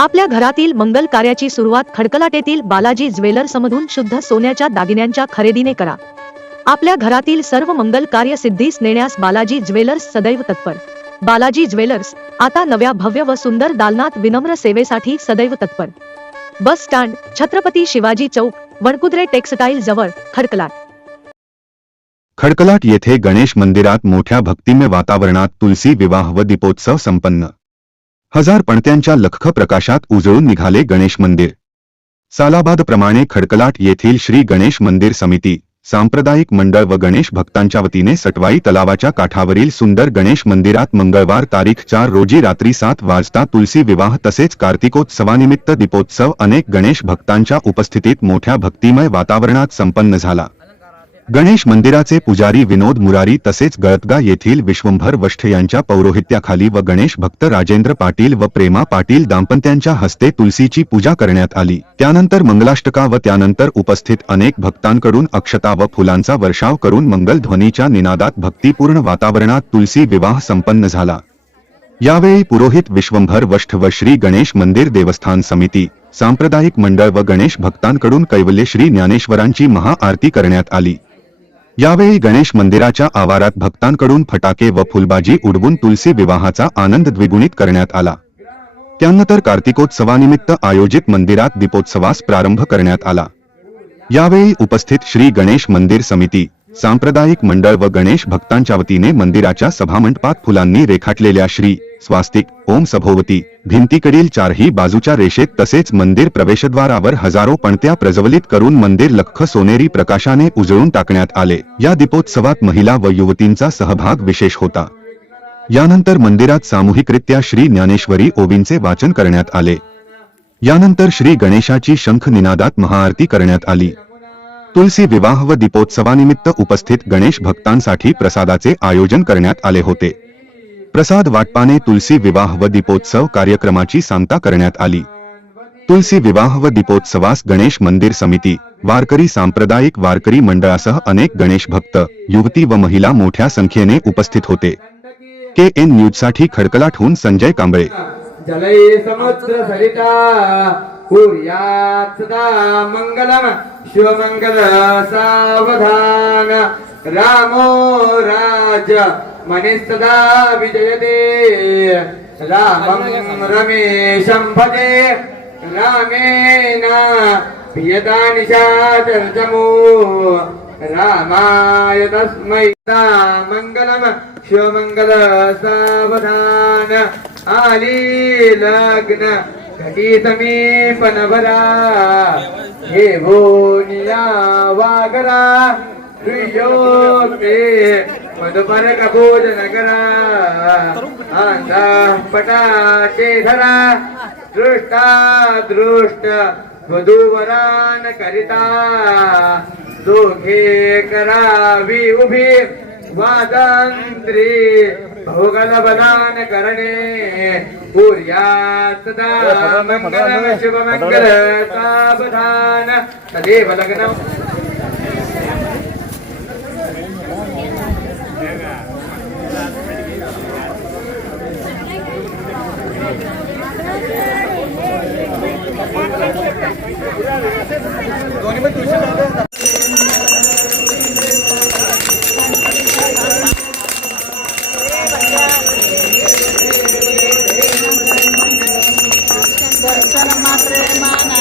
आपल्या घरातील मंगल कार्याची सुरुवात खडकलाटेतील बालाजी ज्वेलर्समधून शुद्ध सोन्याच्या दागिन्यांच्या खरेदीने करा. आपल्या घरातील सर्व मंगल कार्य सिद्धीस नेण्यास बालाजी ज्वेलर्स सदैव तत्पर. बालाजी ज्वेलर्स आता नव्या भव्य व सुंदर दालनात विनम्र सेवेसाठी सदैव तत्पर. बस स्टँड छत्रपती शिवाजी चौक वणकुद्रे टेक्सटाईल जवळ खडकलाट. खडकलाट येथे गणेश मंदिरात मोठ्या भक्तिमय वातावरणात तुलसी विवाह व दीपोत्सव संपन्न. हजार पणत्यांच्या लख प्रकाशात उजळून निघाले गणेश मंदिर. सालाबादप्रमाणे खडकलाट येथील श्री गणेश मंदिर समिती सांप्रदायिक मंडळ व गणेश भक्तांच्या वतीने सटवाई तलावाच्या काठावरील सुंदर गणेश मंदिरात मंगळवार तारीख चार रोजी रात्री सात वाजता तुलसी विवाह तसेच कार्तिकोत्सवानिमित्त दीपोत्सव अनेक गणेश भक्तांच्या उपस्थितीत मोठ्या भक्तिमय वातावरणात संपन्न झाला. गणेश मंदिराचे पुजारी विनोद मुरारी तसेच गळतगा येथील विश्वंभर वष्ठ यांच्या पौरोहित्याखाली व गणेश भक्त राजेंद्र पाटील व प्रेमा पाटील दाम्पत्यांच्या हस्ते तुलसीची पूजा करण्यात आली. त्यानंतर मंगलाष्टका व त्यानंतर उपस्थित अनेक भक्तांकडून अक्षता व फुलांचा वर्षाव करून मंगलध्वनीच्या निनादात भक्तिपूर्ण वातावरणात तुलसी विवाह संपन्न झाला. यावेळी पुरोहित विश्वंभर वष्ठ व श्री गणेश मंदिर देवस्थान समिती सांप्रदायिक मंडळ व गणेश भक्तांकडून कैवल्य श्री ज्ञानेश्वरांची महाआरती करण्यात आली. यावेळी गणेश मंदिराच्या आवारात भक्तांकडून फटाके व फुलबाजी उडवून तुलसी विवाहाचा आनंद द्विगुणित करण्यात आला. त्यानंतर कार्तिकोत्सवानिमित्त आयोजित मंदिरात दीपोत्सवास प्रारंभ करण्यात आला. यावेळी उपस्थित श्री गणेश मंदिर समिती सांप्रदायिक मंडळ व गणेश भक्तांच्या वतीने मंदिराच्या सभामंडपात फुलांनी रेखाटलेल्या श्री स्वास्तिक ओम सभोवती भिंतीकडील चारही बाजूच्या रेषेत तसेच मंदिर प्रवेशद्वारावर हजारो पणत्या प्रज्वलित करून मंदिर लख सोनेरी प्रकाशाने उजळून टाकण्यात आले. या दीपोत्सवात महिला व युवतींचा सहभाग विशेष होता. यानंतर मंदिरात सामूहिकरित्या श्री ज्ञानेश्वरी ओबींचे वाचन करण्यात आले. यानंतर श्री गणेशाची शंख निनादात महाआरती करण्यात आली. तुलसी विवाह व दीपोत्सवानिमित्त उपस्थित गणेश भक्तांसाठी प्रसादाचे आयोजन करण्यात आले होते. प्रसाद वाटपाने तुलसी विवाह व दीपोत्सव कार्यक्रमाची सांगता करण्यात आली. तुलसी विवाह व दीपोत्सवास गणेश मंदिर समिती वारकरी सांप्रदायिक वारकरी मंडळासह अनेक गणेश भक्त युवती व महिला मोठ्या संख्येने उपस्थित होते. के एन न्यूजसाठी खडकलाटहून संजय कांबळे. सरिता कुर्यात् सदा मङ्गलम् शिवमङ्गल सावधान रामो राज मनिस्तदा विजयते रामं रमेशं भजे रामेण प्रियता निशाचर्चमो रामाय तस्मै मङ्गलम् शिवमङ्गल सावधान आली लग्न घटी समीपनभरा हे भोनिया वागरा दुर्योगे मधुपर कबोज करा आंधा पटाचे धरा दृष्टा दृष्ट वधूवरान करिता दोघे करावी उभी वादंत्री भोगल बलान करणे कुर्यात् सदा मंगल शुभमंगल सावधान तदेव लग्नम Santa Madre Hermana.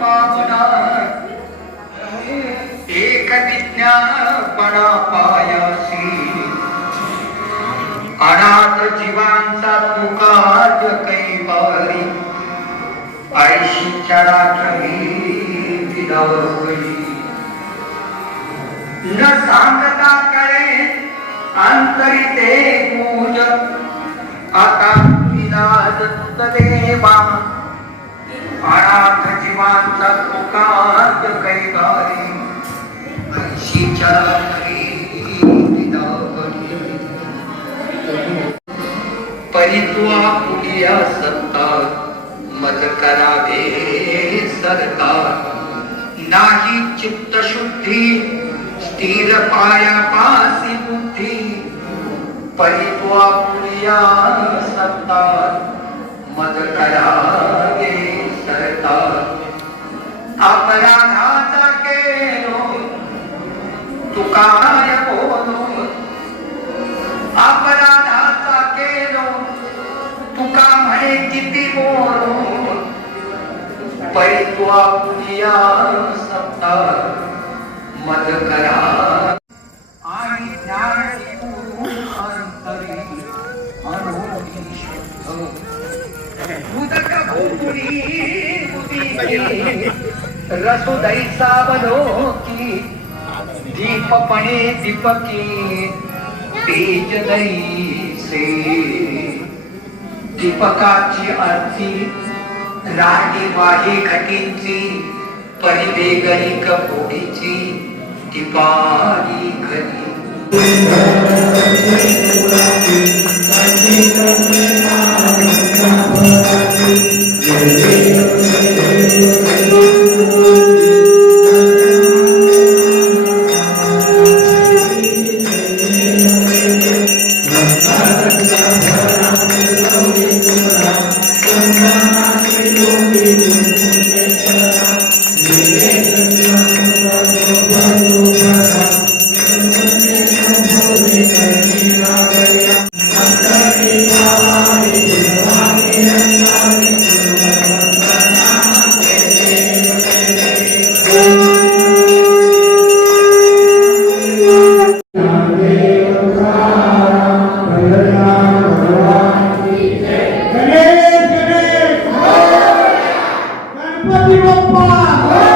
पावना एक पायासी अनाथ जीवांचा तुकाच कैवारी आयशीच्या राखी न सांगता करे अंतरी ते पूज आता विनाद देवा अनाथ जीवांचा तुकाच कैवारी आयशीच्या राखी विधावली परित्वा पुलिया सत्ता मज करावे सरकार. नाही चित्त शुद्धी स्थिर पाया पासी बुद्धी. परित्वा पुलिया सत्ता मज करावे तुकाय अपराधाचा केलो तुका म्हणे किती बोलो पैत्वा पुनिया सत्ता मद करा आणि ज्ञान अंतरी अनोखी शुद्ध उदक भूपुरी दीप पणे दीपके तेज दरीसे दीपकाची अर्थी राणी वाही घटींची परिवेगरी कपोडीची दीपारी घरी. জীবন পাওয়া